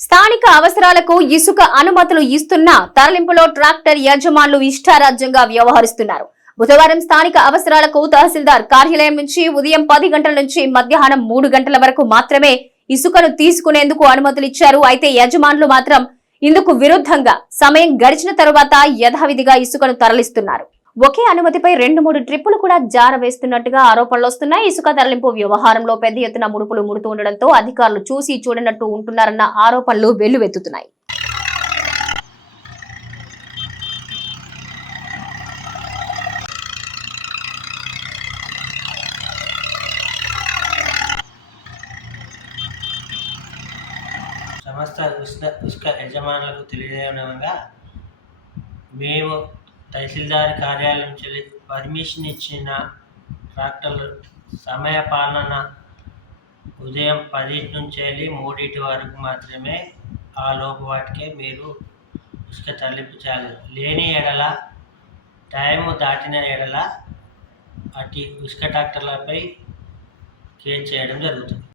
స్థానిక అవసరాలకు ఇసుక అనుమతులు ఇస్తున్నా తరలింపులో ట్రాక్టర్ యజమానులు ఇష్టారాజ్యంగా వ్యవహరిస్తున్నారు. బుధవారం స్థానిక అవసరాలకు తహసీల్దార్ కార్యాలయం నుంచి ఉదయం పది గంటల నుంచి మధ్యాహ్నం మూడు గంటల వరకు మాత్రమే ఇసుకను తీసుకునేందుకు అనుమతులు ఇచ్చారు. అయితే యజమానులు మాత్రం ఇందుకు విరుద్ధంగా సమయం గడిచిన తరువాత యథావిధిగా ఇసుకను తరలిస్తున్నారు. ఒకే అనుమతిపై రెండు మూడు ట్రిప్పులు కూడా జారవేస్తున్నట్టుగా ఆరోపణలు వస్తున్నాయి. ఇసుక తరలింపు వ్యవహారంలో పెద్ద ఎత్తున ముడుపులు ముడుతూ ఉండడంతో అధికారులు చూసి చూడనట్టు ఉంటున్నారన్న ఆరోపణలు వెల్లువెత్తుతున్నాయి. సమస్త ఇసుక ఇసుక యజమానులకు తెలియజేయనగా మేము తహసీల్దార్ కార్యాలయం చెల్లి పర్మిషన్ ఇచ్చిన ట్రాక్టర్లు సమయ పాలన ఉదయం పది నుంచి వెళ్ళి మూడింటి వరకు మాత్రమే ఆ లోపు వాటికే మీరు ఇసుక తరలింపు చేయాలి. లేని ఎడల టైము దాటిన ఎడల అటు ఇసుక ట్రాక్టర్లపై కేర్ చేయడం జరుగుతుంది.